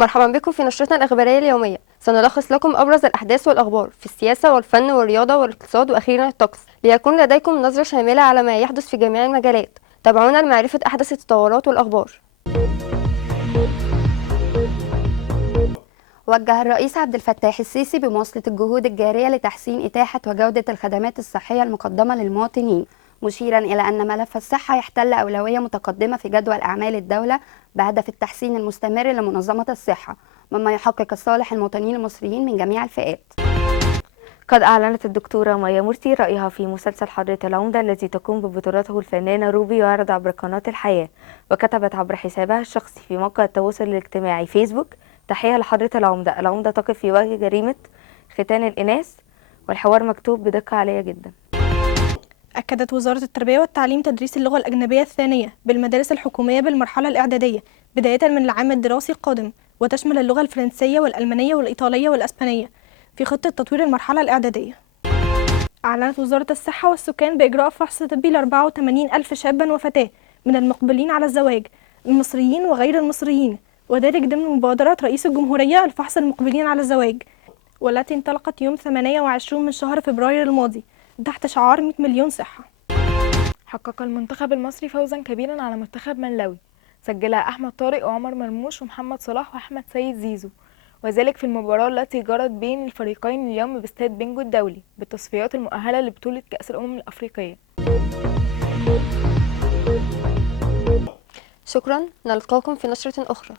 مرحبا بكم في نشرتنا الإخبارية اليومية. سنلخص لكم أبرز الأحداث والأخبار في السياسة والفن والرياضة والاقتصاد وأخيرا الطقس، ليكون لديكم نظرة شاملة على ما يحدث في جميع المجالات. تابعونا لمعرفة أحدث التطورات والأخبار. وجه الرئيس عبد الفتاح السيسي بمواصلة الجهود الجارية لتحسين إتاحة وجودة الخدمات الصحية المقدمة للمواطنين، مشيرا إلى أن ملف الصحة يحتل أولوية متقدمة في جدول أعمال الدولة بهدف التحسين المستمر لمنظمة الصحة، مما يحقق الصالح المواطنين المصريين من جميع الفئات. قد أعلنت الدكتورة ميا مرسي رأيها في مسلسل حضرة العمدة الذي تقوم ببطولته الفنانة روبي يعرض عبر قناة الحياة، وكتبت عبر حسابها الشخصي في موقع التواصل الاجتماعي فيسبوك: تحية لحضرة العمدة، العمدة تقف في وجه جريمة ختان الإناث، والحوار مكتوب بدقة عالية جدا. أكدت وزارة التربية والتعليم تدريس اللغة الأجنبية الثانية بالمدارس الحكومية بالمرحلة الإعدادية بداية من العام الدراسي القادم، وتشمل اللغة الفرنسية والألمانية والإيطالية والأسبانية في خطة تطوير المرحلة الإعدادية. أعلنت وزارة الصحة والسكان بإجراء فحص طبي ل 84 ألف شابا وفتاة من المقبلين على الزواج، المصريين وغير المصريين، وذلك ضمن مبادرة رئيس الجمهورية الفحص المقبلين على الزواج، والتي انطلقت يوم 28 من شهر فبراير الماضي تحت شعار 100 مليون صحة. حقق المنتخب المصري فوزا كبيرا على منتخب ملاوي، سجلها أحمد طارق وعمر مرموش ومحمد صلاح وأحمد سيد زيزو، وذلك في المباراة التي جرت بين الفريقين اليوم باستاد بينجو الدولي بالتصفيات المؤهلة لبطولة كأس الأمم الأفريقية. شكرا، نلقاكم في نشرة أخرى.